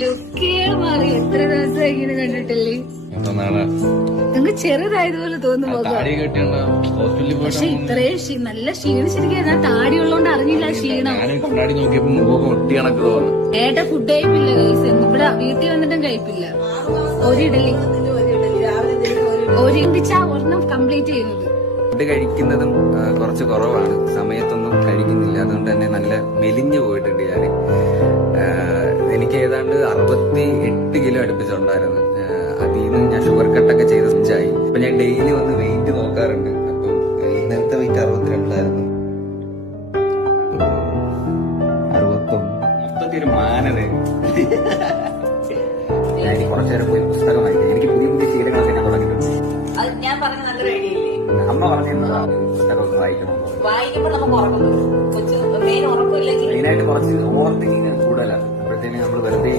ലുക്കേ മാറി. എത്ര ദിവസം ഇങ്ങനെ കണ്ടിട്ടില്ലേ? നിങ്ങൾക്ക് ചെറുതായതുപോലെ തോന്നുന്നു. പക്ഷെ ഇത്രയും നല്ല ക്ഷീണിച്ചിരിക്കുന്ന താടി ഉള്ളോണ്ട് അറിഞ്ഞില്ല ക്ഷീണം. ഏട്ട ഫുഡ് കഴിപ്പില്ല ഗൈസ്. ഇവിടെ വീട്ടിൽ വന്നിട്ടും കഴിപ്പില്ല. ഒരു ഇഡലി ഒരെണ്ണം കംപ്ലീറ്റ് ചെയ്യുന്നത്. ഫുഡ് കഴിക്കുന്നതും കുറച്ച് കുറവാണ്, സമയത്തൊന്നും കഴിക്കുന്നില്ല. അതുകൊണ്ട് തന്നെ നല്ല മെലിഞ്ഞു പോയിട്ടുണ്ട് ഞാൻ. എനിക്ക് ഏതാണ്ട് 68 കിലോ അടുപ്പിച്ചുണ്ടായിരുന്നു. അതിൽ നിന്ന് ഞാൻ ഷുഗർ കട്ടൊക്കെ ചെയ്ത് സ്വിച്ചായി. അപ്പൊ ഞാൻ ഡെയിലി വന്ന് വെയിറ്റ് നോക്കാറുണ്ട്. അപ്പം ഇന്നലത്തെ വെയിറ്റ് 62ആയിരുന്നു. 61. മൊത്തത്തിൽ ഒരു മാനത. ഞാൻ കുറച്ചു നേരം പോയി പുസ്തകം വായിക്കാം. എനിക്ക് പുതിയ പുതിയ ശീലങ്ങളൊക്കെ ഞാൻ തുടങ്ങിയിട്ടുണ്ട്. ഞാൻ പറഞ്ഞ നല്ലൊരു ഐഡിയ ഇല്ലേ? അമ്മ പറഞ്ഞിരുന്നതാണ് പുസ്തകമൊക്കെ വായിക്കണം. വായിക്കുമ്പോൾ നമുക്ക് ഉറങ്ങുന്നു. മെയിനായിട്ട് കുറച്ച് ഓവർ തിങ്കിങ് കൂടുതലാണ്. അപ്പോഴത്തേക്ക് നമ്മൾ വെറുതെ